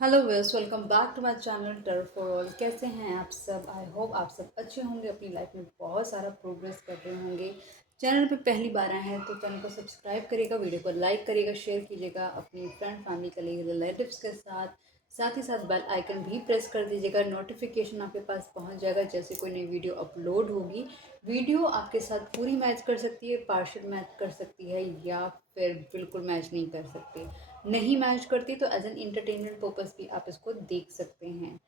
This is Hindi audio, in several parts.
Hello viewers, welcome back to my channel tarot for all. कैसे हैं आप सब? आई होप आप सब अच्छे होंगे, अपनी लाइफ में बहुत सारा प्रोग्रेस कर रहे होंगे। चैनल पे पहली बार आए हैं तो चैनल को सब्सक्राइब करिएगा, वीडियो को लाइक करिएगा, शेयर कीजिएगा अपनी फ्रेंड फैमिली कलीग रिलेटिव्स के साथ ही साथ बेल आइकन भी प्रेस कर दीजिएगा। नोटिफिकेशन आपके पास पहुंच जाएगा जैसे कोई नई वीडियो अपलोड होगी। वीडियो आपके साथ पूरी मैच कर सकती है, पार्शियल मैच कर सकती है, या फिर बिल्कुल मैच नहीं कर सकती। नहीं मैच करती तो एज एन इंटरटेनमेंट पर्पज़ भी आप इसको देख सकते हैं।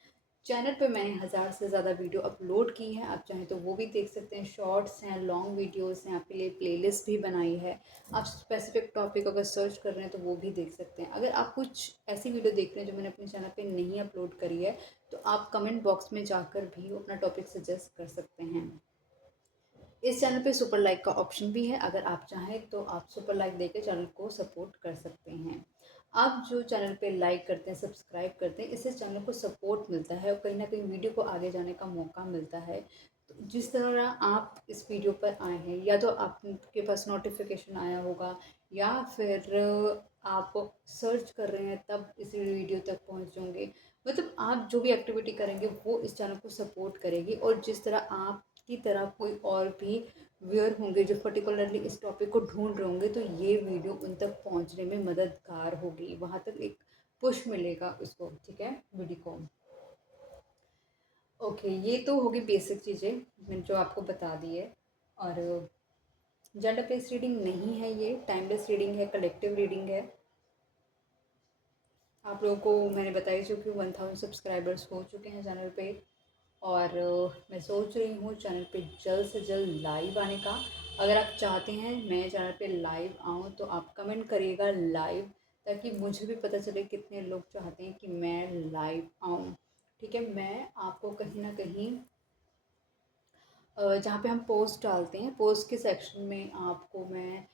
चैनल पे मैंने 1000 से ज़्यादा वीडियो अपलोड की हैं, आप चाहें तो वो भी देख सकते हैं। शॉर्ट्स हैं, लॉन्ग वीडियोस हैं, आपके लिए प्लेलिस्ट भी बनाई है। आप स्पेसिफिक टॉपिक अगर सर्च कर रहे हैं तो वो भी देख सकते हैं। अगर आप कुछ ऐसी वीडियो देख रहे हैं जो मैंने अपने चैनल पे नहीं अपलोड करी है तो आप कमेंट बॉक्स में जाकर भी अपना टॉपिक सजेस्ट कर सकते हैं। इस चैनल पे सुपर लाइक का ऑप्शन भी है, अगर आप चाहें तो आप सुपर लाइक देकर चैनल को सपोर्ट कर सकते हैं। आप जो चैनल पे लाइक करते हैं, सब्सक्राइब करते हैं, इससे चैनल को सपोर्ट मिलता है और कहीं ना कहीं वीडियो को आगे जाने का मौका मिलता है। तो जिस तरह आप इस वीडियो पर आए हैं, या तो आपके पास नोटिफिकेशन आया होगा या फिर आप सर्च कर रहे हैं तब इस वीडियो तक पहुंच जाओगे। मतलब आप जो भी एक्टिविटी करेंगे वो इस चैनल को सपोर्ट करेगी, और जिस तरह आप की तरह कोई और भी व्यूअर होंगे जो पर्टिकुलरली इस टॉपिक को ढूंढ रहे होंगे तो ये वीडियो उन तक पहुंचने में मददगार होगी, वहाँ तक एक पुश मिलेगा उसको। ठीक है, वीडियो को। ओके, ये तो होगी बेसिक चीज़ें मैंने जो आपको बता दी है। और जेंडर बेस्ड रीडिंग नहीं है, ये टाइमलेस रीडिंग है, कलेक्टिव रीडिंग है। आप लोगों को मैंने बताई चुकी हूँ, 1000 सब्सक्राइबर्स हो चुके हैं चैनल पे। और मैं सोच रही हूँ चैनल पे जल्द से जल्द लाइव आने का। अगर आप चाहते हैं मैं चैनल पे लाइव आऊँ तो आप कमेंट करिएगा लाइव, ताकि मुझे भी पता चले कितने लोग चाहते हैं कि मैं लाइव आऊँ। ठीक है, मैं आपको कहीं ना कहीं जहाँ पे हम पोस्ट डालते हैं, पोस्ट के सेक्शन में आपको मैं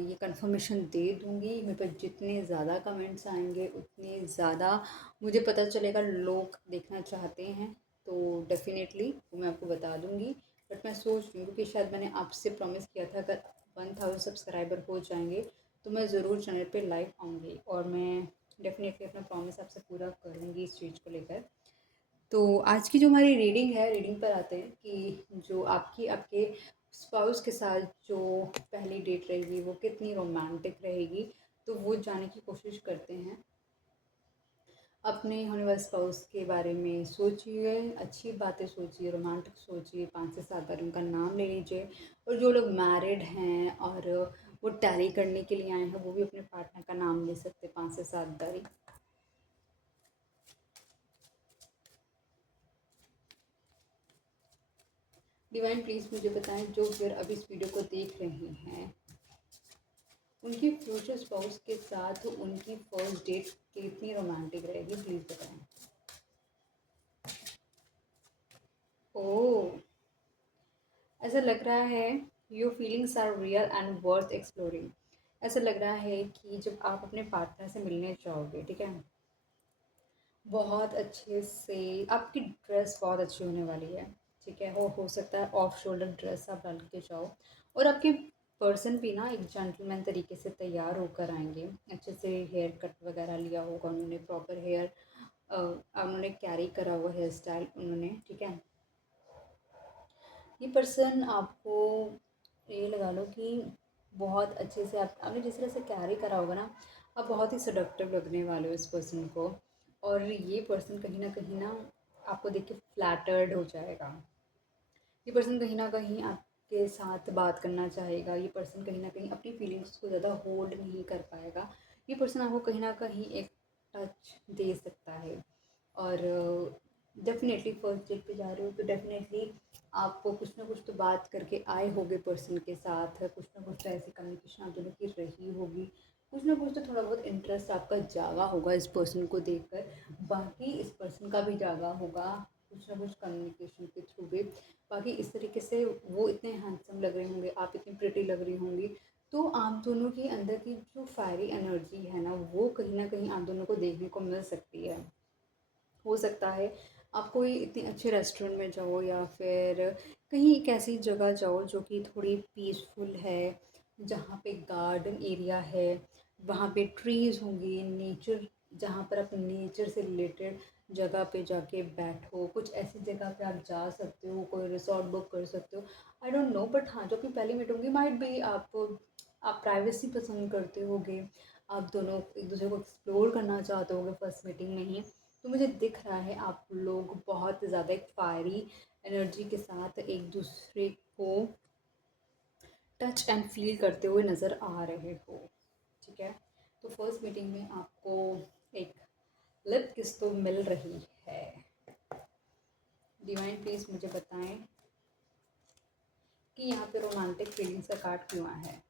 ये कंफर्मेशन दे दूँगी। मेरे पे जितने ज़्यादा कमेंट्स आएंगे उतने ज़्यादा मुझे पता चलेगा लोग देखना चाहते हैं, तो डेफ़िनेटली वो मैं आपको बता दूँगी। बट मैं सोच रही हूँ, क्योंकि शायद मैंने आपसे प्रॉमिस किया था अगर 1000 सब्सक्राइबर हो जाएंगे तो मैं ज़रूर चैनल पे लाइव आऊँगी, और मैं डेफ़िनेटली अपना प्रॉमिस आपसे पूरा करूँगी इस चीज़ को लेकर। तो आज की जो हमारी रीडिंग है, रीडिंग पर आते हैं कि जो आपकी आपके स्पाउस के साथ जो पहली डेट रहेगी वो कितनी रोमांटिक रहेगी, तो वो जानने की कोशिश करते हैं। अपने होने वाले स्पाउस के बारे में सोचिए, अच्छी बातें सोचिए, रोमांटिक सोचिए, 5 से 7 बार उनका नाम ले लीजिए। और जो लोग मैरिड हैं और वो टैली करने के लिए आए हैं वो भी अपने पार्टनर का नाम ले सकते हैं 5 से 7 बारी। डिवाइन प्लीज़ मुझे बताएं, जो फिर अभी इस वीडियो को देख रहे हैं उनकी फ्यूचर स्पाउस के साथ उनकी फर्स्ट डेट कितनी रोमांटिक रहेगी, प्लीज़ बताएं। ओह, ऐसा लग रहा है your feelings are real and worth exploring. ऐसा लग रहा है कि जब आप अपने पार्टनर से मिलने जाओगे, ठीक है, बहुत अच्छे से आपकी ड्रेस बहुत अच्छी होने वाली है। ठीक है, हो सकता है ऑफ शोल्डर ड्रेस आप डाल के जाओ, और आपके पर्सन भी ना एक जेंटलमैन तरीके से तैयार होकर आएंगे। अच्छे से हेयर कट वगैरह लिया होगा उन्होंने, प्रॉपर हेयर उन्होंने कैरी करा हुआ हेयर स्टाइल उन्होंने। ठीक है, ये पर्सन आपको ये लगा लो कि बहुत अच्छे से आपने जिस तरह से कैरी करा होगा ना, आप बहुत ही सडक्टिव लगने वाले हो इस पर्सन को। और ये पर्सन कहीं ना आपको देख के फ्लैटर्ड हो जाएगा। ये पर्सन कहीं ना कहीं आपके साथ बात करना चाहेगा। ये पर्सन कहीं ना कहीं अपनी फीलिंग्स को ज़्यादा होल्ड नहीं कर पाएगा। ये पर्सन आपको कहीं ना कहीं एक टच दे सकता है। और डेफ़िनेटली फर्स्ट डेट पे जा रहे हो तो डेफ़िनेटली आपको कुछ ना कुछ तो बात करके आए होगे पर्सन के साथ, कुछ ना कुछ तो ऐसी कम्युनिकेशन आप दोनों की रही होगी, कुछ ना कुछ तो थोड़ा बहुत इंटरेस्ट आपका जागा होगा इस पर्सन को देखकर। बाकी इस पर्सन का भी जागा होगा कुछ ना कुछ कम्युनिकेशन के थ्रू भी। बाकी इस तरीके से वो इतने हैंडसम लग रहे होंगे, आप इतनी प्रिटी लग रही होंगी, तो आप दोनों की अंदर की जो फायरी एनर्जी है ना वो कहीं ना कहीं आप दोनों को देखने को मिल सकती है। हो सकता है आप कोई इतने अच्छे रेस्टोरेंट में जाओ या फिर कहीं एक ऐसी जगह जाओ जो कि थोड़ी पीसफुल है, जहाँ पे गार्डन एरिया है, वहाँ पे ट्रीज़ होंगी, नेचर जहाँ पर आप नेचर से रिलेटेड जगह पे जाके बैठो, कुछ ऐसी जगह पे आप जा सकते हो, कोई रिसॉर्ट बुक कर सकते हो। आई डोंट नो, बट हाँ, जो कि पहली मीट होंगी माइट भी आप प्राइवेसी पसंद करते होगे, आप दोनों एक दूसरे को एक्सप्लोर करना चाहते होगे फर्स्ट मीटिंग में ही। तो मुझे दिख रहा है आप लोग बहुत ज़्यादा एक फायरी एनर्जी के साथ एक दूसरे को टच एंड फील करते हुए नज़र आ रहे हो, ठीक है। तो फर्स्ट मीटिंग में आपको एक लिप किस तो मिल रही है। डिवाइन प्लीज़ मुझे बताएं कि यहाँ पे रोमांटिक फीलिंग्स का कार्ड क्यों आया है।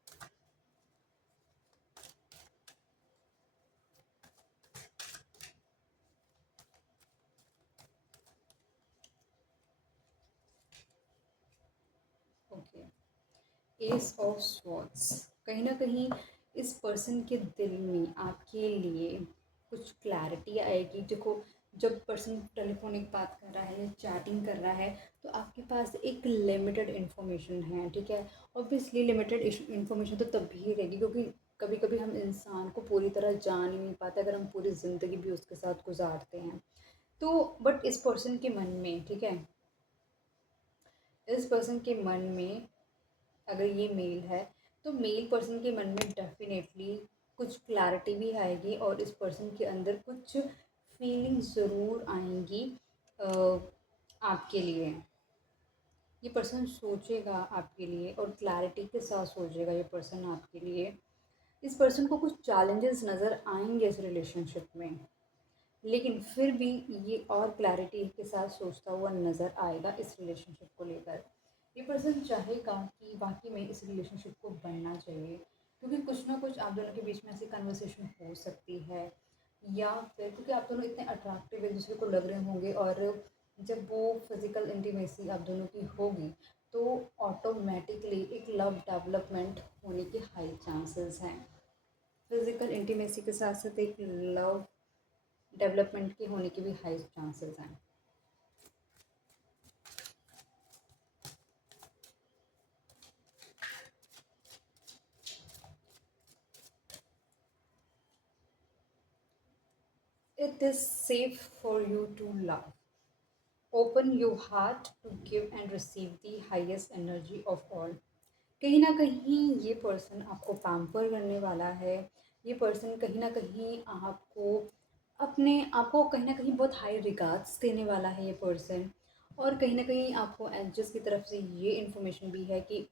Okay, S of swords. कहीं ना कहीं इस पर्सन के दिल में आपके लिए कुछ क्लैरिटी आएगी। देखो, जब पर्सन टेलीफोनिक बात कर रहा है या चैटिंग कर रहा है तो आपके पास एक लिमिटेड इन्फॉर्मेशन है, ठीक है। ऑब्वियसली लिमिटेड इन्फॉर्मेशन तो तब भी रहेगी क्योंकि कभी कभी हम इंसान को पूरी तरह जान ही नहीं पाते अगर हम पूरी ज़िंदगी भी उसके साथ गुजारते हैं। तो बट इस पर्सन के मन में, ठीक है, इस पर्सन के मन में अगर ये मेल है तो मेल पर्सन के मन में डेफिनेटली कुछ क्लैरिटी भी आएगी और इस पर्सन के अंदर कुछ फीलिंग्स ज़रूर आएंगी आपके लिए। ये पर्सन सोचेगा आपके लिए और क्लैरिटी के साथ सोचेगा ये पर्सन आपके लिए। इस पर्सन को कुछ चैलेंजेस नज़र आएंगे इस रिलेशनशिप में, लेकिन फिर भी ये और क्लैरिटी के साथ सोचता हुआ नज़र आएगा इस रिलेशनशिप को लेकर। ये पर्सन चाहेगा कि वाकई में इस रिलेशनशिप को बढ़ना चाहिए क्योंकि कुछ ना कुछ आप दोनों के बीच में ऐसी कन्वर्सेशन हो सकती है, या फिर क्योंकि आप दोनों इतने अट्रैक्टिव एक दूसरे को लग रहे होंगे और जब वो फिज़िकल इंटीमेसी आप दोनों की होगी तो ऑटोमेटिकली एक लव डेवलपमेंट होने के हाई चांसेस हैं। फिज़िकल इंटीमेसी के साथ साथ एक लव डेवलपमेंट के होने के भी हाई चांसेस हैं। It is safe for you to love. Open your heart to give and receive the highest energy of all. कहीं ना कहीं ये पर्सन आपको पैम्पर करने वाला है। ये पर्सन कहीं ना कहीं आपको अपने आपको कहीं ना कहीं बहुत हाई रिगार्ड्स देने वाला है ये पर्सन। और कहीं ना कहीं आपको एंजल्स की तरफ से ये इन्फॉर्मेशन भी है कि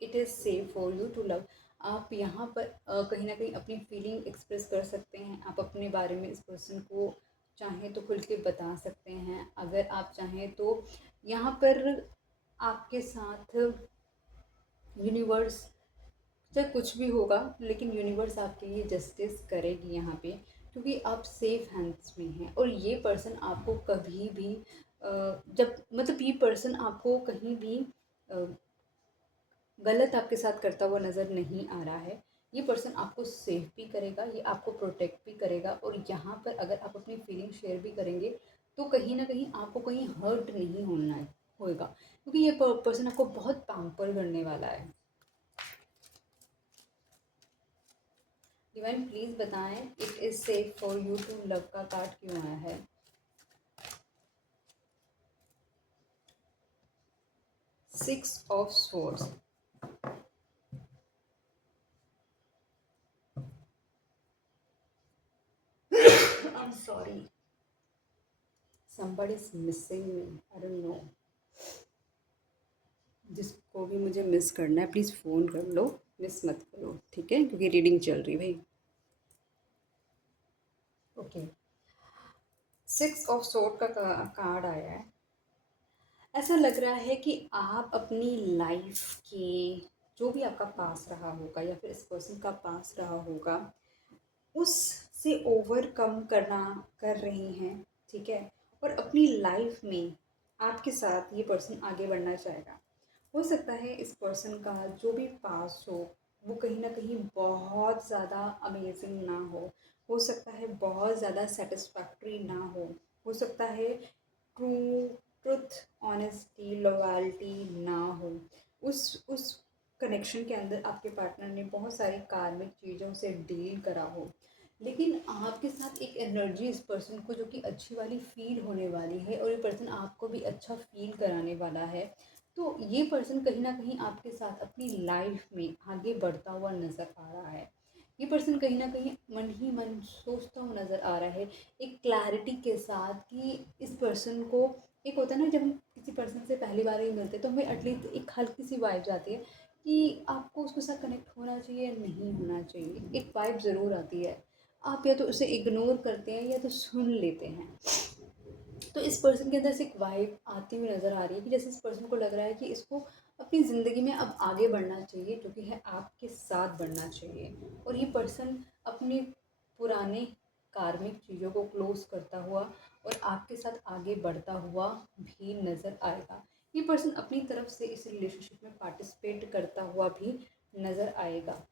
it is safe for you to love. आप यहाँ पर कहीं ना कहीं अपनी फीलिंग एक्सप्रेस कर सकते हैं। आप अपने बारे में इस पर्सन को चाहें तो खुल के बता सकते हैं। अगर आप चाहें तो यहाँ पर आपके साथ यूनिवर्स, चाहे कुछ भी होगा लेकिन यूनिवर्स आपके लिए जस्टिस करेगी यहाँ पे क्योंकि आप सेफ हैंड्स में हैं। और ये पर्सन आपको कभी भी जब मतलब ये पर्सन आपको कहीं भी गलत आपके साथ करता हुआ नज़र नहीं आ रहा है। ये पर्सन आपको सेफ भी करेगा, ये आपको प्रोटेक्ट भी करेगा और यहाँ पर अगर आप अपनी फीलिंग शेयर भी करेंगे तो कहीं ना कहीं आपको कहीं हर्ट नहीं होना होएगा क्योंकि ये पर्सन आपको बहुत पैम्पर करने वाला है। डिवाइन प्लीज़ बताएं it is safe for you to love का कार्ड क्यों आया है। Six of swords. I am sorry, somebody is missing me, I don't know। जिसको भी मुझे मिस करना है प्लीज़ फ़ोन कर लो, मिस मत करो, ठीक है, क्योंकि रीडिंग चल रही भाई। ओके, सिक्स ऑफ सोर्ड का कार्ड आया है। ऐसा लग रहा है कि आप अपनी लाइफ के जो भी आपका पास रहा होगा या फिर इस पर्सन का पास रहा होगा उससे ओवरकम करना कर रही हैं, ठीक है। और अपनी लाइफ में आपके साथ ये पर्सन आगे बढ़ना चाहेगा। हो सकता है इस पर्सन का जो भी पास हो वो कहीं ना कहीं बहुत ज़्यादा अमेजिंग ना हो सकता है बहुत ज़्यादा सेटिस्फैक्ट्री ना हो सकता है ट्रू ट्रुथ ऑनेस्टी लॉयल्टी ना हो। उस कनेक्शन के अंदर आपके पार्टनर ने बहुत सारी कार्मिक चीज़ों से डील करा हो। लेकिन आपके साथ एक एनर्जी इस पर्सन को जो कि अच्छी वाली फ़ील होने वाली है, और ये पर्सन आपको भी अच्छा फ़ील कराने वाला है। तो ये पर्सन कहीं न कहीं आपके साथ अपनी लाइफ़ में आगे बढ़ता हुआ नज़र आ रहा है। ये पर्सन कहीं न कहीं मन ही मन सोचता हुआ नज़र आ रहा है, एक क्लैरिटी के साथ कि इस पर्सन को, एक होता है ना जब हम किसी पर्सन से पहली बार ही मिलते हैं तो हमें एटलीस्ट एक हल्की-सी वाइब जाती है कि आपको उसके साथ कनेक्ट होना चाहिए या नहीं होना चाहिए। एक वाइब ज़रूर आती है। आप या तो उसे इग्नोर करते हैं या तो सुन लेते हैं। तो इस पर्सन के अंदर से एक वाइब आती हुई नज़र आ रही है कि जैसे इस पर्सन को लग रहा है कि इसको अपनी ज़िंदगी में अब आगे बढ़ना चाहिए, जो कि है आपके साथ बढ़ना चाहिए। और ये पर्सन अपने पुराने कार्मिक चीज़ों को क्लोज़ करता हुआ और आपके साथ आगे बढ़ता हुआ भी नज़र आएगा। ये पर्सन अपनी तरफ से इस रिलेशनशिप में पार्टिसिपेट करता हुआ भी नज़र आएगा।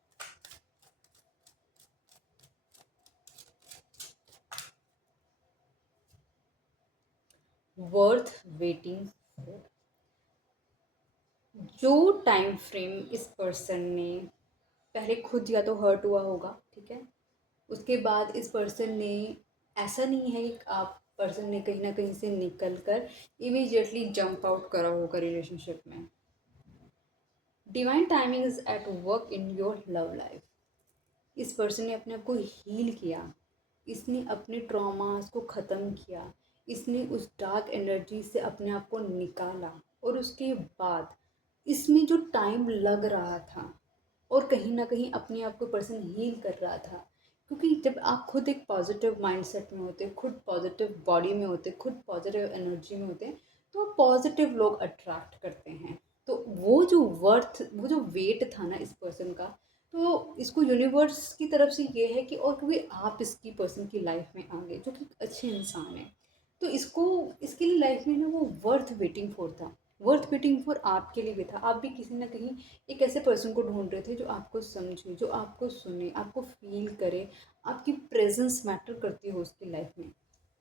Worth waiting for. जो टाइम फ्रेम इस पर्सन ने पहले खुद या तो हर्ट हुआ होगा, ठीक है, उसके बाद इस पर्सन ने, ऐसा नहीं है कि आप पर्सन ने कहीं ना कहीं से निकल कर इमीडिएटली जंप आउट करा होगा रिलेशनशिप में। Divine timing is at work in your love life. इस पर्सन ने अपने आप को हील किया, इसने अपने ट्रॉमास को ख़त्म किया, इसने उस डार्क एनर्जी से अपने आप को निकाला, और उसके बाद इसमें जो टाइम लग रहा था और कहीं ना कहीं अपने आप को पर्सन हील कर रहा था, क्योंकि जब आप खुद एक पॉजिटिव माइंडसेट में होते, खुद पॉजिटिव बॉडी में होते, खुद पॉजिटिव एनर्जी में होते हैं, तो पॉजिटिव लोग अट्रैक्ट करते हैं। तो वो जो वेट था ना इस पर्सन का, तो इसको यूनिवर्स की तरफ से ये है कि, और क्योंकि आप इसकी पर्सन की लाइफ में आ गए जो कि अच्छे इंसान है, तो इसको, इसके लिए लाइफ में ना वो वर्थ वेटिंग फॉर था। वर्थ वेटिंग फॉर आपके लिए भी था। आप भी किसी ना कहीं एक ऐसे पर्सन को ढूंढ रहे थे जो आपको समझे, जो आपको सुने, आपको फील करे, आपकी प्रेजेंस मैटर करती हो उसकी लाइफ में।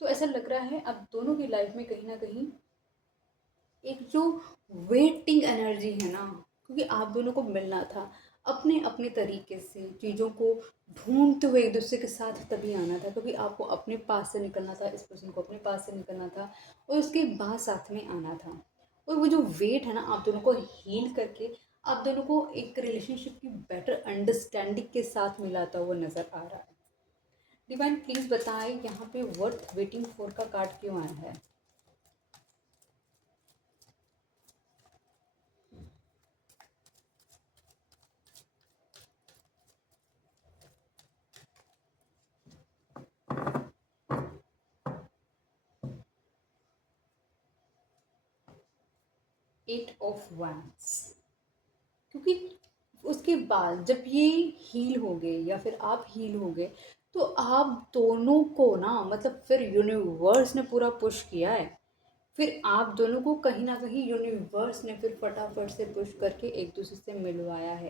तो ऐसा लग रहा है अब दोनों की लाइफ में कहीं ना कहीं एक जो वेटिंग एनर्जी है ना, क्योंकि आप दोनों को मिलना था अपने अपने तरीके से, चीज़ों को ढूंढते हुए एक दूसरे के साथ तभी आना था, क्योंकि आपको अपने पास से निकलना था, इस पर्सन को अपने पास से निकलना था, और उसके बाद साथ में आना था। और वो जो वेट है ना, आप दोनों को हील करके आप दोनों को एक रिलेशनशिप की बेटर अंडरस्टैंडिंग के साथ मिलाता हुआ नज़र आ रहा है। डिवाइन प्लीज़ बताएं यहाँ पे वर्थ वेटिंग फॉर का कार्ड क्यों आया है। 8 ऑफ wands। क्योंकि उसके बाद जब ये हील हो गए या फिर आप हील हो गए, तो आप दोनों को ना, मतलब फिर यूनिवर्स ने पूरा पुश किया है। फिर आप दोनों को कहीं ना कहीं यूनिवर्स ने फिर फटाफट से पुश करके एक दूसरे से मिलवाया है।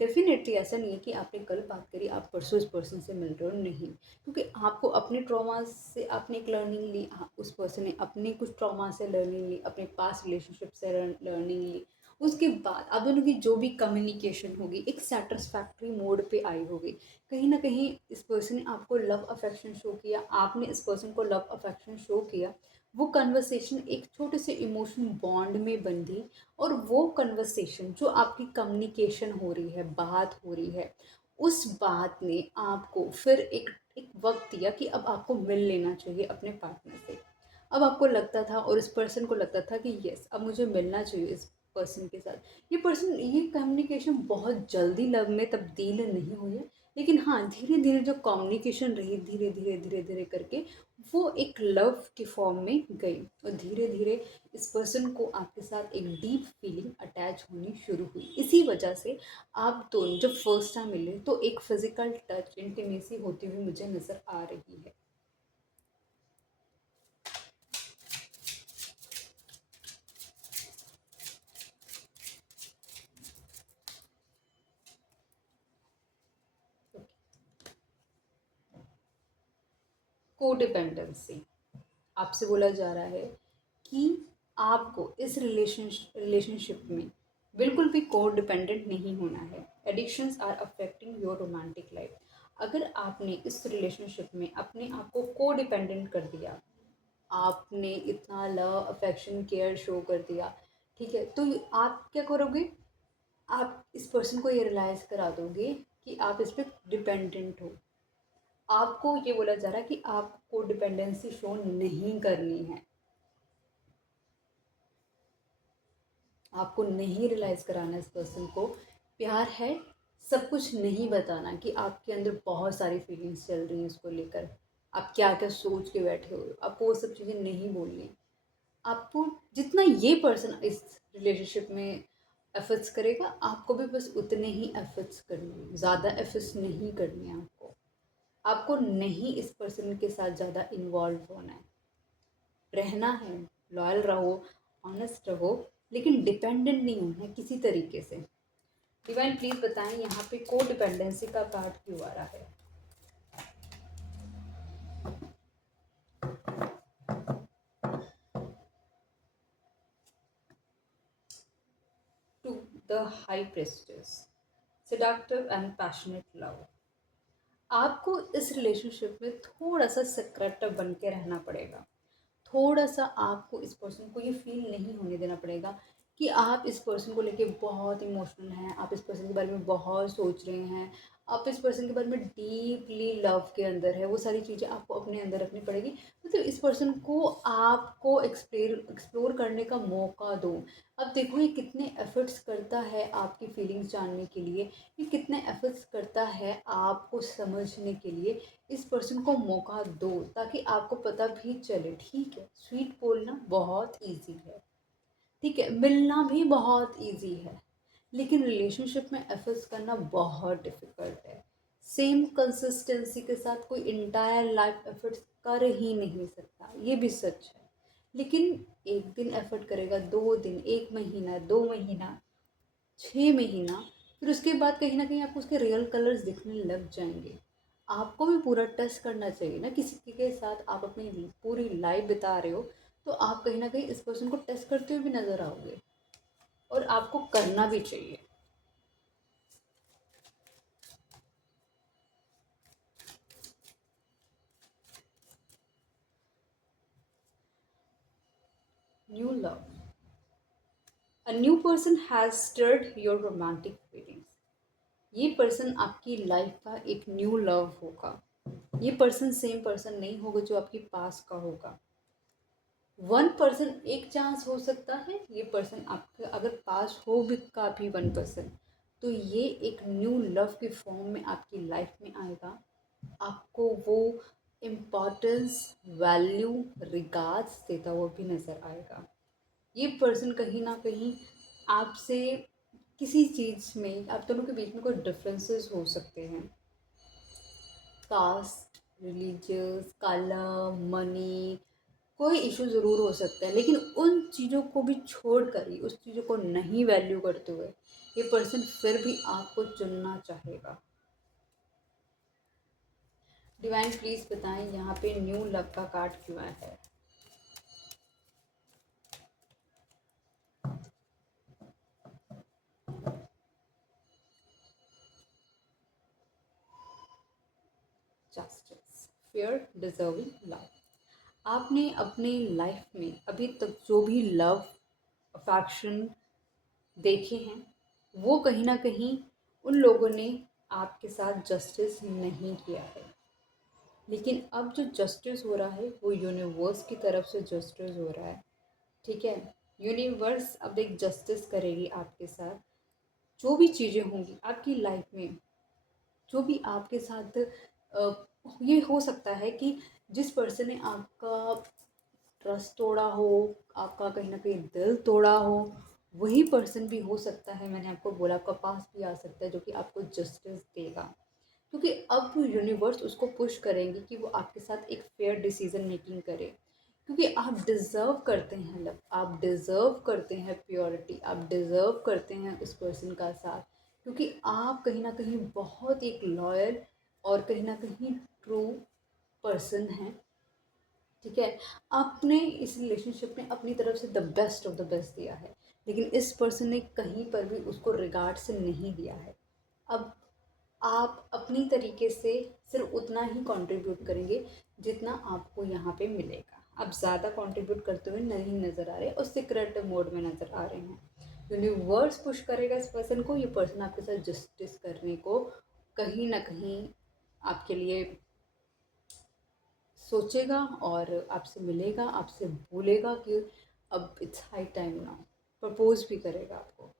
डेफिनेटली ऐसा नहीं है कि आपने कल बात करी आप परसों इस पर्सन से मिल रहे हो, नहीं, क्योंकि आपको अपने ट्रॉमा से आपने एक लर्निंग ली, उस पर्सन ने अपने कुछ ट्रॉमा से लर्निंग ली, अपने पास रिलेशनशिप से लर्निंग ली। उसके बाद आप दोनों की जो भी कम्युनिकेशन होगी एक सेटिस्फैक्ट्री मोड पे आई होगी। कहीं ना कहीं इस पर्सन ने आपको लव अफेक्शन शो किया, आपने इस पर्सन को लव अफेक्शन शो किया। वो कन्वर्सेशन एक छोटे से इमोशनल बॉन्ड में बंधी, और वो कन्वर्सेशन जो आपकी कम्युनिकेशन हो रही है, बात हो रही है, उस बात ने आपको फिर एक एक वक्त दिया कि अब आपको मिल लेना चाहिए अपने पार्टनर से। अब आपको लगता था और इस पर्सन को लगता था कि यस अब मुझे मिलना चाहिए इस पर्सन के साथ। ये पर्सन, ये कम्युनिकेशन बहुत जल्दी लव में तब्दील नहीं हुई है, लेकिन हाँ धीरे धीरे जो कम्युनिकेशन रही, धीरे धीरे धीरे धीरे करके वो एक लव के फॉर्म में गई, और धीरे धीरे इस पर्सन को आपके साथ एक डीप फीलिंग अटैच होनी शुरू हुई। इसी वजह से आप दोनों जब फर्स्ट टाइम मिले तो एक फिजिकल टच, इंटीमेसी होती हुई मुझे नज़र आ रही है। कोडिपेंडेंसी, आपसे बोला जा रहा है कि आपको इस रिलेशनशिप में बिल्कुल भी कोड डिपेंडेंट नहीं होना है। Addictions are affecting your romantic life. अगर आपने इस रिलेशनशिप में अपने आप को को डिपेंडेंट कर दिया, आपने इतना लव अफेक्शन केयर शो कर दिया, ठीक है, तो आप क्या करोगे? आप इस पर्सन को ये रियलाइज़ करा दोगे कि आप इस पे डिपेंडेंट हो। आपको ये बोला जा रहा है कि आपको डिपेंडेंसी शो नहीं करनी है। आपको नहीं रियलाइज़ कराना इस पर्सन को प्यार है, सब कुछ नहीं बताना कि आपके अंदर बहुत सारी फीलिंग्स चल रही हैं उसको लेकर, आप क्या क्या सोच के बैठे हो, आपको वो सब चीज़ें नहीं बोलनी। आपको जितना ये पर्सन इस रिलेशनशिप में एफर्ट्स करेगा, आपको भी बस उतने ही एफर्ट्स करने हैं, ज़्यादा एफर्ट्स नहीं करने हैं आपको। आपको नहीं इस पर्सन के साथ ज़्यादा इन्वॉल्व होना है, रहना है, लॉयल रहो, ऑनेस्ट रहो, लेकिन डिपेंडेंट नहीं होना है किसी तरीके से। डिवाइन प्लीज़ बताएं यहाँ पे को डिपेंडेंसी का कार्ड क्यों आ रहा है? To the high priestess, seductive and passionate love. आपको इस रिलेशनशिप में थोड़ा सा सिक्रेटिव बन के रहना पड़ेगा। थोड़ा सा आपको इस पर्सन को ये फील नहीं होने देना पड़ेगा कि आप इस पर्सन को लेके बहुत इमोशनल हैं, आप इस पर्सन के बारे में बहुत सोच रहे हैं, आप इस पर्सन के बारे में डीपली लव के अंदर है, वो सारी चीज़ें आपको अपने अंदर रखनी पड़ेगी। मतलब इस पर्सन को आपको एक्सप्लोर करने का मौका दो। अब देखो ये कितने एफर्ट्स करता है आपकी फीलिंग्स जानने के लिए, ये कितने एफर्ट्स करता है आपको समझने के लिए। इस पर्सन को मौका दो ताकि आपको पता भी चले। ठीक है, स्वीट बोलना बहुत इजी है, ठीक है, मिलना भी बहुत इजी है, लेकिन रिलेशनशिप में एफर्ट्स करना बहुत डिफ़िकल्ट है। सेम कंसिस्टेंसी के साथ कोई इंटायर लाइफ एफर्ट्स कर ही नहीं सकता, ये भी सच है। लेकिन एक दिन एफर्ट करेगा, 2 दिन, 1 महीना, 2 महीना, 6 महीना, फिर उसके बाद कहीं ना कहीं आपको उसके रियल कलर्स दिखने लग जाएंगे। आपको भी पूरा टेस्ट करना चाहिए ना, किसी के साथ आप अपनी पूरी लाइफ बिता रहे हो, तो आप कहीं ना कहीं इस पर्सन को टेस्ट करते हुए भी नज़र आओगे, और आपको करना भी चाहिए। New love, a new person has stirred your romantic feelings. ये पर्सन आपकी लाइफ का एक न्यू लव होगा। ये पर्सन सेम पर्सन नहीं होगा जो आपकी पास का होगा। 1% एक चांस हो सकता है ये पर्सन आपके अगर पास हो भी का भी 1%, तो ये एक न्यू लव के फॉर्म में आपकी लाइफ में आएगा। आपको वो इम्पोर्टेंस, वैल्यू, रिगार्ड्स देता हुआ भी नज़र आएगा। ये पर्सन कहीं ना कहीं आपसे किसी चीज़ में, आप दोनों के बीच में कोई डिफरेंसेस हो सकते हैं, कास्ट, रिलीजियस, कलर, मनी, कोई इशू ज़रूर हो सकता है, लेकिन उन चीज़ों को भी छोड़ कर ही, उस चीज़ों को नहीं वैल्यू करते हुए, ये पर्सन फिर भी आपको चुनना चाहेगा। डिवाइन प्लीज़ बताएं यहाँ पे न्यू लव का कार्ड क्यों आया है? Justice, fair, deserving love. आपने अपनी लाइफ में अभी तक जो भी लव, अफेक्शन देखे हैं, वो कहीं ना कहीं उन लोगों ने आपके साथ जस्टिस नहीं किया है। लेकिन अब जो जस्टिस हो रहा है वो यूनिवर्स की तरफ से जस्टिस हो रहा है, ठीक है। यूनिवर्स अब एक जस्टिस करेगी आपके साथ। जो भी चीज़ें होंगी आपकी लाइफ में, जो भी आपके साथ ये हो सकता है कि जिस पर्सन ने आपका ट्रस्ट तोड़ा हो, आपका कहीं ना कहीं दिल तोड़ा हो, वही पर्सन भी हो सकता है, मैंने आपको बोला, आपका पास भी आ सकता है जो कि आपको जस्टिस देगा। क्योंकि अब यूनिवर्स उसको पुश करेंगे कि वो आपके साथ एक फेयर डिसीजन मेकिंग करे, क्योंकि आप डिज़र्व करते हैं लव, आप डिज़र्व करते हैं प्योरिटी, आप डिज़र्व करते हैं उस पर्सन का साथ, क्योंकि आप कहीं ना कहीं बहुत एक लॉयल और कहीं ना कहीं ट्रू पर्सन हैं, ठीक है। आपने इस रिलेशनशिप में अपनी तरफ से the best of the best दिया है, लेकिन इस पर्सन ने कहीं पर भी उसको रिगार्ड से नहीं दिया है। अब आप अपनी तरीके से सिर्फ उतना ही कंट्रीब्यूट करेंगे जितना आपको यहाँ पे मिलेगा। आप ज़्यादा कंट्रीब्यूट करते हुए नहीं नज़र आ रहे और सिक्रेटिव मोड में नज़र आ रहे हैं। यूनिवर्स पुश करेगा इस पर्सन को, ये पर्सन आपके साथ जस्टिस करने को कहीं ना कहीं आपके लिए सोचेगा और आपसे मिलेगा, आपसे बोलेगा कि अब it's high time now. Propose भी करेगा आपको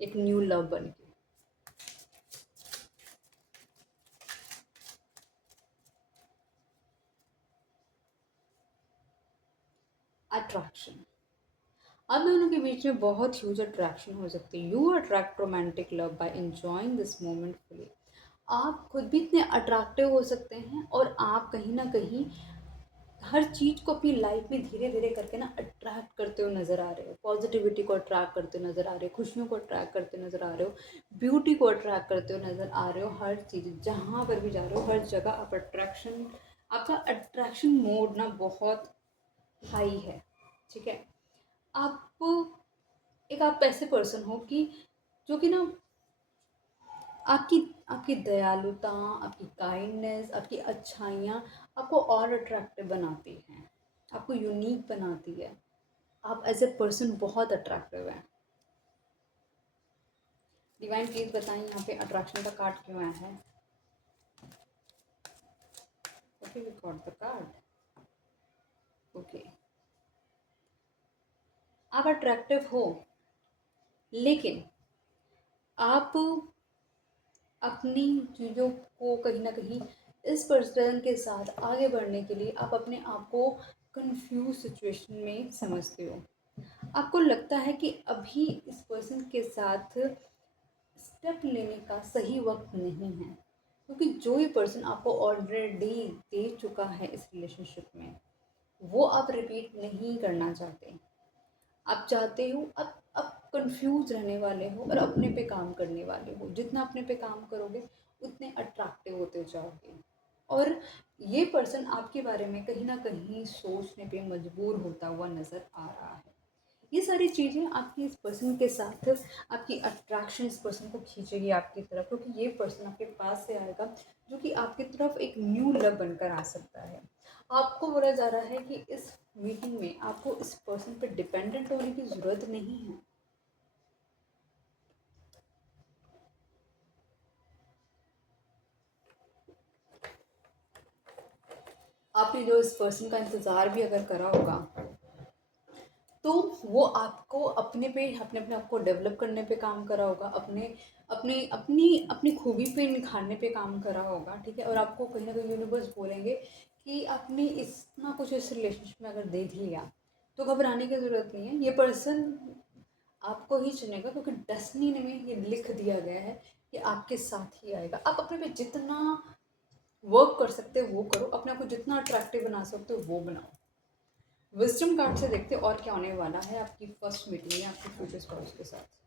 एक न्यू लव बन के। अट्रैक्शन, अब दोनों के बीच में बहुत ह्यूज अट्रैक्शन हो सकती है। You attract romantic love by enjoying this moment fully. आप खुद भी इतने अट्रैक्टिव हो सकते हैं और आप कहीं ना कहीं हर चीज़ को अपनी लाइफ में धीरे धीरे करके ना अट्रैक्ट करते हुए नज़र आ रहे हो। पॉजिटिविटी को अट्रैक्ट करते हुए नज़र आ रहे हो, खुशियों को अट्रैक्ट करते हुए नज़र आ रहे हो, ब्यूटी को अट्रैक्ट करते हुए नज़र आ रहे हो। हर चीज़ जहाँ पर भी जा रहे हो, हर जगह आप अट्रैक्शन, आपका अट्रैक्शन मोड ना बहुत हाई है। ठीक है, आप आप ऐसे पर्सन हो कि जो कि ना आपकी आपकी दयालुता, आपकी काइंडनेस, आपकी अच्छाइयाँ आपको और अट्रैक्टिव बनाती हैं, आपको यूनिक बनाती है। आप एज ए पर्सन बहुत अट्रैक्टिव हैं। डिवाइन प्लीज बताएं यहाँ पे अट्रैक्शन का कार्ड क्यों आया है। Okay, we got the card. Okay, आप अट्रैक्टिव हो, लेकिन आप अपनी चीज़ों को कहीं ना कहीं इस पर्सन के साथ आगे बढ़ने के लिए आप अपने आप को कंफ्यूज सिचुएशन में समझते हो। आपको लगता है कि अभी इस पर्सन के साथ स्टेप लेने का सही वक्त नहीं है, क्योंकि जो ये पर्सन आपको ऑलरेडी दे चुका है इस रिलेशनशिप में, वो आप रिपीट नहीं करना चाहते। आप चाहते हो अब कंफ्यूज रहने वाले हो और अपने पे काम करने वाले हो। जितना अपने पे काम करोगे उतने अट्रैक्टिव होते जाओगे। और ये पर्सन आपके बारे में कहीं ना कहीं सोचने पे मजबूर होता हुआ नज़र आ रहा है। ये सारी चीज़ें आपकी इस पर्सन के साथ, आपकी अट्रैक्शन इस पर्सन को खींचेगी आपकी तरफ, क्योंकि ये पर्सन आपके पास से आएगा जो कि आपकी तरफ एक न्यू लव बनकर आ सकता है। आपको बोला जा रहा है कि इस मीटिंग में आपको इस पर्सन पे डिपेंडेंट होने की ज़रूरत नहीं है। आपने जो इस पर्सन का इंतज़ार भी अगर करा होगा, तो वो आपको अपने पे, अपने अपने आप को डेवलप करने पे काम करा होगा, अपने अपने अपनी अपनी खूबी पे निखारने पे काम करा होगा। ठीक है, और आपको कहीं ना कहीं यूनिवर्स बोलेंगे कि आपने इतना कुछ इस रिलेशनशिप में अगर देख लिया तो घबराने की ज़रूरत नहीं है। ये पर्सन आपको ही चुनेगा, क्योंकि डेस्टिनी में ये लिख दिया गया है कि आपके साथ ही आएगा। आप अपने पे जितना वर्क कर सकते हो वो करो, अपने आप को जितना अट्रैक्टिव बना सकते हो वो बनाओ। विजडम कार्ड से देखते हैं और क्या होने वाला है आपकी फर्स्ट मीटिंग में आपके फ्यूचर स्पाउस के साथ।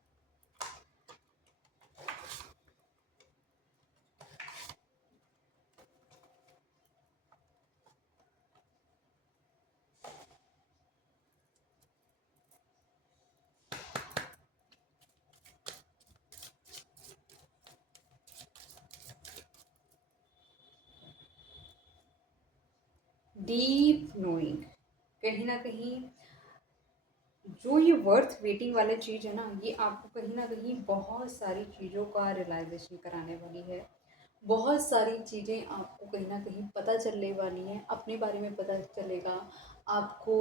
डीप नोइंग, कहीं ना कहीं जो ये वर्थ वेटिंग वाली चीज़ है ना, ये आपको कहीं ना कहीं बहुत सारी चीज़ों का रियलाइजेशन कराने वाली है। बहुत सारी चीज़ें आपको कहीं ना कहीं पता चलने वाली हैं, अपने बारे में पता चलेगा आपको।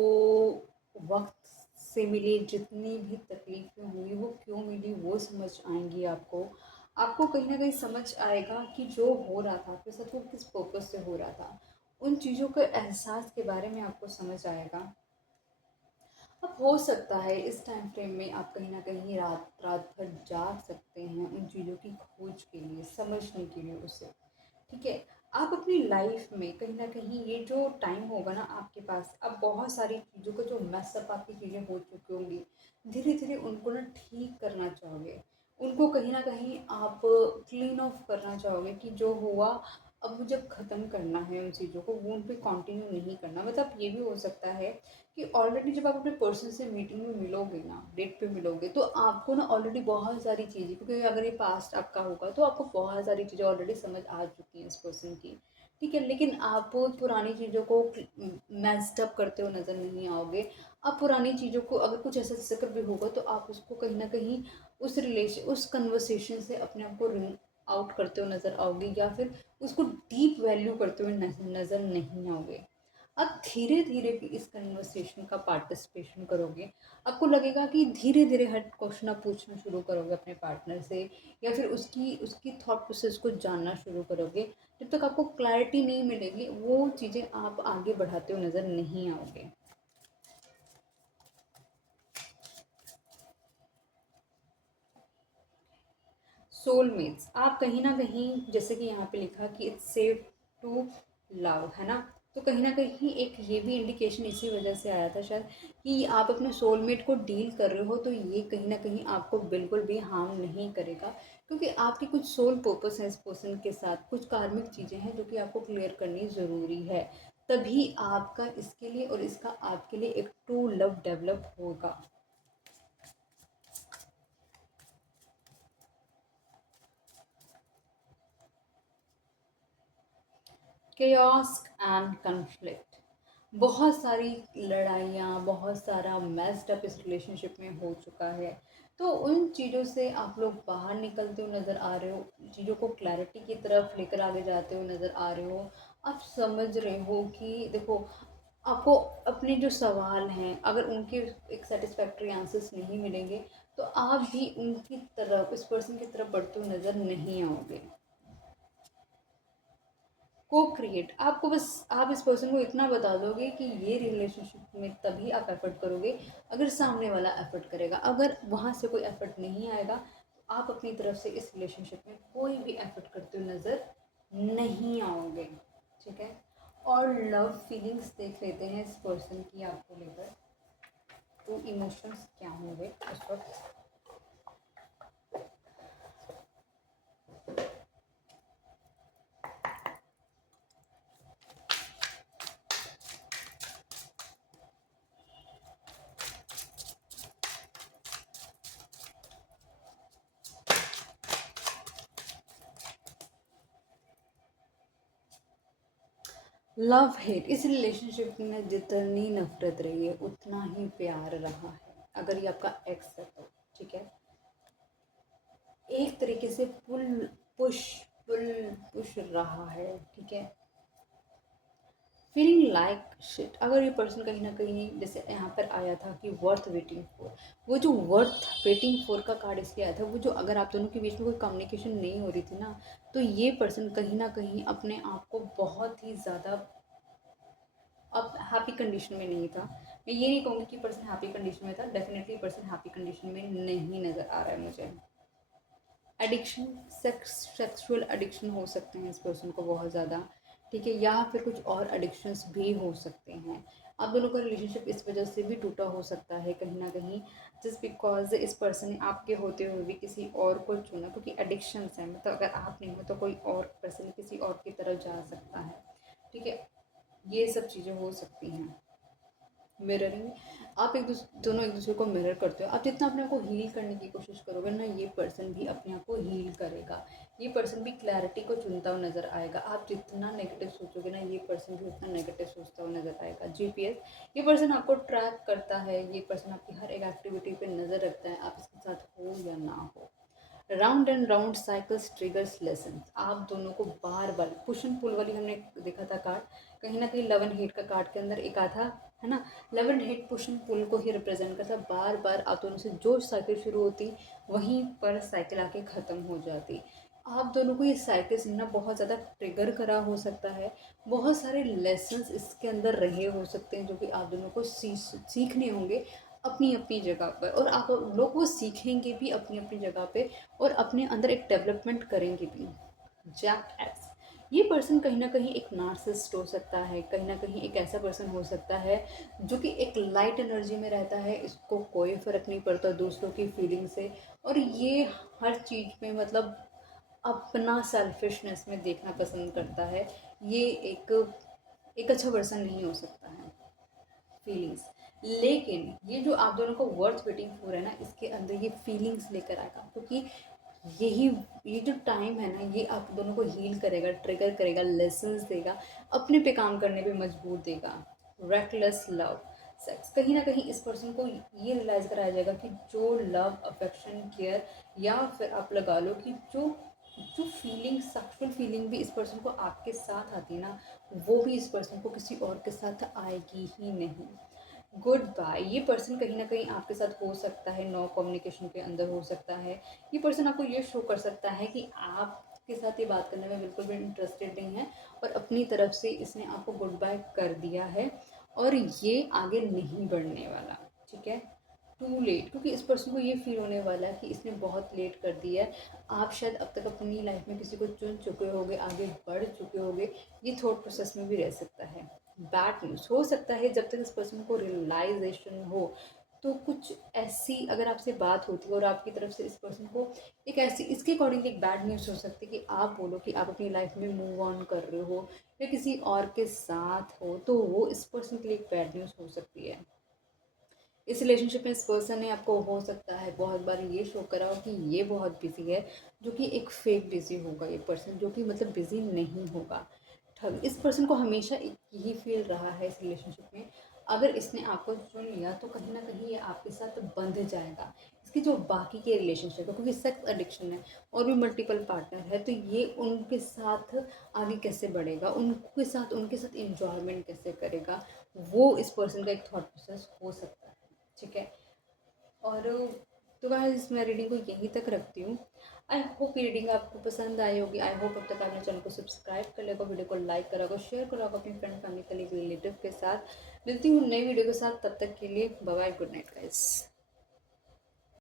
वक्त से मिली जितनी भी तकलीफ़ें हुई वो क्यों मिली वो समझ आएंगी आपको। आपको कहीं ना कहीं समझ आएगा कि जो हो रहा था आपके साथ वो किस पर्पज़ से हो रहा था। उन चीज़ों के एहसास के बारे में आपको समझ आएगा। अब हो सकता है इस टाइम फ्रेम में आप कहीं ना कहीं रात रात भर जाग सकते हैं उन चीज़ों की खोज के लिए, समझने के लिए उसे। ठीक है, आप अपनी लाइफ में कहीं ना कहीं ये जो टाइम होगा ना आपके पास, अब बहुत सारी चीज़ों का जो मैसअप आपकी चीज़ें हो चुकी होंगी, धीरे धीरे उनको ना ठीक करना चाहोगे। उनको कहीं ना कहीं आप क्लीन ऑफ करना चाहोगे कि जो हुआ अब वो जब ख़त्म करना है उन चीज़ों को, वो उन पे कंटिन्यू नहीं करना। मतलब ये भी हो सकता है कि ऑलरेडी जब आप अपने पर्सन से मीटिंग में मिलोगे ना, डेट पे मिलोगे, तो आपको ना ऑलरेडी बहुत सारी चीज़ें, क्योंकि अगर ये पास्ट आपका होगा तो आपको बहुत सारी चीज़ें ऑलरेडी समझ आ चुकी हैं इस पर्सन की, ठीक है। लेकिन आप पुरानी चीज़ों को मैस्ड अप करते हुए नज़र नहीं आओगे। आप पुरानी चीज़ों को, अगर कुछ ऐसा ज़िक्र भी होगा तो आप उसको कहीं न कहीं उस कन्वर्सेशन से अपने आप को रिंग आउट करते हुए नज़र आओगे, या फिर उसको डीप वैल्यू करते हुए नज़र नहीं आओगे। आप धीरे-धीरे भी इस कन्वर्सेशन का पार्टिसिपेशन करोगे। आपको लगेगा कि धीरे-धीरे हर क्वेश्चन आप पूछना शुरू करोगे अपने पार्टनर से, या फिर उसकी उसकी थॉट प्रोसेस को जानना शुरू करोगे। जब तक आपको क्लैरिटी नहीं मिलेगी, वो चीज़ें आप आगे बढ़ाते हुए नज़र नहीं आओगे। सोलमेट्स, आप कहीं न कहीं, जैसे कि यहाँ पे लिखा कि इट्स सेफ टू लव, है ना? तो कहीं न कहीं एक ये भी इंडिकेशन इसी वजह से आया था शायद, कि आप अपने सोलमेट को डील कर रहे हो, तो ये कहीं न कहीं आपको बिल्कुल भी हार्म नहीं करेगा, क्योंकि आपकी कुछ सोल पर्पस है इस पर्सन के साथ, कुछ कार्मिक चीज़ें हैं जो कि आपको क्लियर करनी ज़रूरी है। तभी आपका इसके लिए और इसका आपके लिए एक ट्रू लव डेवलप होगा। chaos एंड कन्फ्लिक्ट, बहुत सारी लड़ाइयाँ, बहुत सारा मेस्ड अप इस रिलेशनशिप में हो चुका है। तो उन चीज़ों से आप लोग बाहर निकलते हुए नज़र आ रहे हो, चीज़ों को क्लैरिटी की तरफ लेकर आगे जाते हुए नज़र आ रहे हो। आप समझ रहे हो कि देखो, आपको अपने जो सवाल हैं, अगर उनके एक सेटिस्फैक्ट्री आंसर्स नहीं मिलेंगे, तो आप भी उनकी तरफ, इस पर्सन की तरफ बढ़ते हुए नज़र नहीं आओगे। को क्रिएट, आपको बस, आप इस पर्सन को इतना बता दोगे कि ये रिलेशनशिप में तभी आप एफर्ट करोगे अगर सामने वाला एफर्ट करेगा। अगर वहाँ से कोई एफर्ट नहीं आएगा, तो आप अपनी तरफ से इस रिलेशनशिप में कोई भी एफर्ट करते हुए नज़र नहीं आओगे, ठीक है। और लव फीलिंग्स देख लेते हैं इस पर्सन की आपको लेकर, तो इमोशंस क्या होंगे उस वक्त। लव हेट, इस रिलेशनशिप में जितनी नफरत रही है उतना ही प्यार रहा है, अगर ये आपका एक्स है तो, ठीक है। एक तरीके से पुश पुल पुश रहा है, ठीक है। फीलिंग लाइक शिट, अगर ये पर्सन कहीं ना कहीं, जैसे यहाँ पर आया था कि वर्थ वेटिंग फॉर, वो जो वर्थ वेटिंग फॉर का कार्ड इसलिए आया था, वो जो, अगर आप दोनों के बीच में कोई कम्युनिकेशन नहीं हो रही थी ना, तो ये पर्सन कहीं ना कहीं अपने आप को बहुत ही ज़्यादा अब हैप्पी कंडीशन में नहीं था। मैं ये नहीं कहूँगी कि पर्सन हैप्पी कंडीशन में था, डेफिनेटली पर्सन हैप्पी कंडीशन में नहीं नज़र आ रहा है मुझे। एडिक्शन, सेक्सुअल एडिक्शन हो सकते हैं इस पर्सन को बहुत ज़्यादा, ठीक है, या फिर कुछ और एडिक्शंस भी हो सकते हैं। आप दोनों का रिलेशनशिप इस वजह से भी टूटा हो सकता है कहीं ना कहीं, जस्ट बिकॉज इस पर्सन ने आपके होते हुए भी किसी और को चुना, क्योंकि एडिक्शंस हैं, मतलब अगर आप नहीं हो तो कोई और पर्सन किसी और की तरफ जा सकता है, ठीक है। ये सब चीज़ें हो सकती हैं। मिररिंग, आप दोनों एक दूसरे को मिरर करते हो। आप जितना अपने आप को हील करने की कोशिश करोगे ना, ये पर्सन भी अपने आप को हील करेगा। ये पर्सन भी क्लैरिटी को चुनता हुआ नज़र आएगा। आप जितना नेगेटिव सोचोगे ना, ये पर्सन भी उतना नेगेटिव सोचता हुआ नज़र आएगा। जीपीएस, ये पर्सन आपको ट्रैक करता है, ये पर्सन आपकी हर एक एक्टिविटी पे नज़र रखता है, आप इसके साथ हो या ना हो। Round and round cycles triggers lesson, आप दोनों को बार बार पुश एंड पुल वाली हमने देखा था कार्ड, कहीं ना कहीं लव एंड हेट का कार्ड के अंदर एक आता है ना, love and hate push and pull को ही रिप्रेजेंट करता। बार बार आप दोनों से जो साइकिल शुरू होती, वहीं पर साइकिल आके ख़त्म हो जाती। आप दोनों को ये साइकिल से ना बहुत ज़्यादा ट्रिगर करा हो सकता है, बहुत सारे लेसन्स इसके अंदर रहे हो सकते हैं जो कि आप दोनों को सीखने होंगे अपनी अपनी जगह पर, और आप लोग वो सीखेंगे भी अपनी अपनी जगह पे, और अपने अंदर एक डेवलपमेंट करेंगे भी। जैक एक्स, ये पर्सन कहीं ना कहीं एक नार्सिसिस्ट हो सकता है, कहीं ना कहीं एक ऐसा पर्सन हो सकता है जो कि एक लाइट एनर्जी में रहता है, इसको कोई फ़र्क नहीं पड़ता दूसरों की फीलिंग से, और ये हर चीज़ में, मतलब अपना सेल्फिशनेस में देखना पसंद करता है, ये एक एक अच्छा पर्सन नहीं हो सकता है। फीलिंग्स, लेकिन ये जो आप दोनों को वर्थ वेटिंग फॉर है ना, इसके अंदर ये फीलिंग्स लेकर आएगा, क्योंकि यही ये जो टाइम है ना, ये आप दोनों को हील करेगा, ट्रिगर करेगा, लेसन्स देगा, अपने पे काम करने पे मजबूर देगा। रेकलेस लव सेक्स, कहीं ना कहीं इस पर्सन को ये रियलाइज़ कराया जाएगा कि जो लव, अफेक्शन, केयर, या फिर आप लगा लो कि जो जो फीलिंग, सेक्सुअल फीलिंग भी इस पर्सन को आपके साथ आती है ना, वो भी इस पर्सन को किसी और के साथ आएगी ही नहीं। गुड बाय, ये पर्सन कहीं ना कहीं आपके साथ हो सकता है, नो कम्युनिकेशन के अंदर हो सकता है। ये पर्सन आपको ये शो कर सकता है कि आपके साथ ये बात करने में बिल्कुल भी इंटरेस्टेड नहीं है, और अपनी तरफ से इसने आपको गुड बाय कर दिया है, और ये आगे नहीं बढ़ने वाला। ठीक है, टू लेट, क्योंकि इस पर्सन को ये फील होने वाला है कि इसने बहुत लेट कर दिया है। आप शायद अब तक अपनी लाइफ में किसी को चुन चुके होगे, आगे बढ़ चुके होगे, ये थॉट प्रोसेस में भी रह सकता है। बैड न्यूज़ हो सकता है, जब तक इस पर्सन को रियलाइजेशन हो, तो कुछ ऐसी अगर आपसे बात होती है और आपकी तरफ से इस पर्सन को एक ऐसी, इसके अकॉर्डिंग एक बैड न्यूज़ हो सकती है कि आप बोलो कि आप अपनी लाइफ में मूव ऑन कर रहे हो या किसी और के साथ हो, तो वो इस पर्सन के लिए एक बैड न्यूज़ हो सकती है। इस रिलेशनशिप में इस पर्सन ने आपको हो सकता है बहुत बार ये शो करा हो कि ये बहुत बिजी है, जो कि एक फेक बिजी होगा ये पर्सन, जो कि मतलब बिजी नहीं होगा, ठग। इस पर्सन को हमेशा एक यही फील रहा है इस रिलेशनशिप में, अगर इसने आपको चुन लिया तो कहीं ना कहीं ये आपके साथ बंध जाएगा। इसकी जो बाकी के रिलेशनशिप है, क्योंकि सेक्स एडिक्शन है और भी मल्टीपल पार्टनर है, तो ये उनके साथ आगे कैसे बढ़ेगा, उनके साथ इंजॉयमेंट कैसे करेगा, वो इस पर्सन का एक थॉट प्रोसेस हो सकता है। ठीक है, और तो गाइस मैं रीडिंग को यहीं तक रखती हूँ। आई होप ये रीडिंग आपको पसंद आई होगी। आई होप अब तक आपने चैनल को सब्सक्राइब कर लिया होगा, वीडियो को लाइक करा होगा, शेयर करा होगा अपनी फ्रेंड, फैमिली, कलीग, रिलेटिव के साथ। मिलती हूँ नई वीडियो के साथ, तब तक के लिए bye bye, good night guys.